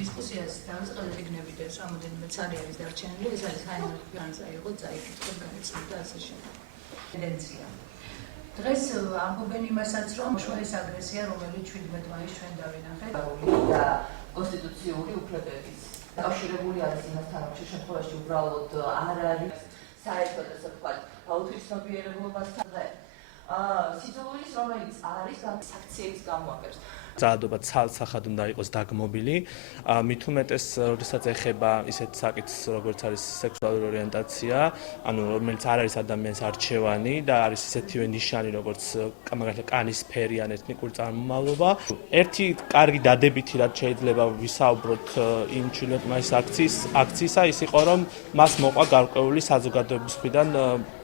დისკუსიას დავიწყებთ იქნებით ეს რამოდენიმე ცალი არის დარჩენილი, ეს არის ჰაინრიხ იყო წაიკითხა განეცდა და ასე შემდეგ. ტენდენცია. დღეს ამბობენ იმასაც, რომ უშუალეს აგრესია, რომელიც 17 მაისს ჩვენ დავინახეთ და კონსტიტუციური უფლებების დაკავშირებული არის იმასთან, რომ შემთხვევაში უბრალოდ არ არის საერთოდ ასე ვთქვათ, აუთვისნობიერებასთან და სიძულვილის, რომელიც არის საქციების გამოაგებს. ძალადობა ცალსახად უნდა იყოს დაგმობილი, მით უმეტეს, როდესაც ეხება ისეთ საკითხს, როგორც არის სექსუალური ორიენტაცია, ანუ რომელიც არ არის ადამიანის არჩევანი და არის ისეთივე ნიშანი, როგორც მაგალითად კანის ფერი ან ეთნიკური წარმომავლობა. ერთი კარგი დადებითი, რაც შეიძლება ვისაუბროთ იმ 17 მაისის აქციისა, ის იყო, რომ მას მოყვა გარკვეული საზოგადოების მხრიდან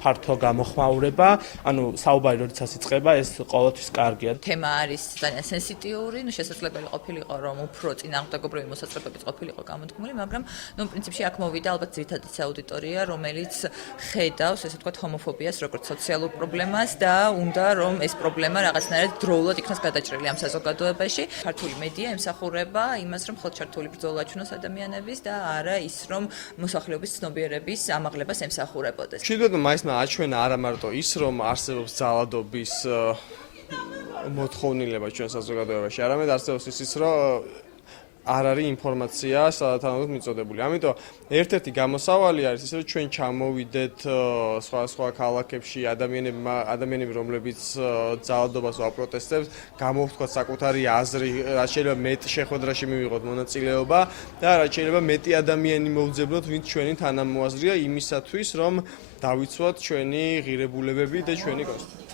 ფართო გამოხმაურება, ანუ საუბარი როდესაც იწყება, ეს ყოველთვის კარგია. თემა არის ძალიან სენსიტიური. შესაძლებელი ყოფილიყო, რომ უფრო წინააღმდეგობრივი მოსაწრებებით ყოფილიყო გამოთქმული, მაგრამ პრინციპში აქ მოვიდა ალბათ ძირითადად ის აუდიტორია, რომელიც ხედავს, ესე ვთქვათ, ჰომოფობიას როგორც სოციალურ პრობლემას და უნდა რომ ეს პრობლემა რაღაცნაირად დროულად იქნას გადაჭრილი ამ საზოგადოებაში. ქართული მედია ემსახურება იმას, რომ ხელთ ჩართული ბრძოლა აჩვენოს ადამიანების და არა ის, რომ მოსახლეობის ცნობიერების ამაღლებას ემსახურებოდეს. 17 მაისმა აჩვენა არა მარტო ის, რომ არსებობს ძალადობის მოთხოვნილება ჩვენ საზოგადოებაში, არამედ არსებობს ის, რომ არ არის ინფორმაცია სათანადოდ მიწოდებული. ამიტომ ერთ-ერთი გამოსავალი არის ის, რომ ჩვენ ჩამოვიდეთ სხვა ქალაქებში ადამიანები, რომლებიც ძალადობას ვაპროტესტებს, გამოვთქვათ საკუთარი აზრი, რაც შეიძლება მეტ შეხვედრაში მივიღოთ მონაწილეობა და რაც შეიძლება მეტი ადამიანი მოვძებნოთ, ვინც ჩვენი თანამოაზრია იმისათვის, რომ დავიცვათ ჩვენი ღირებულებები და ჩვენი კონსტიტუცია.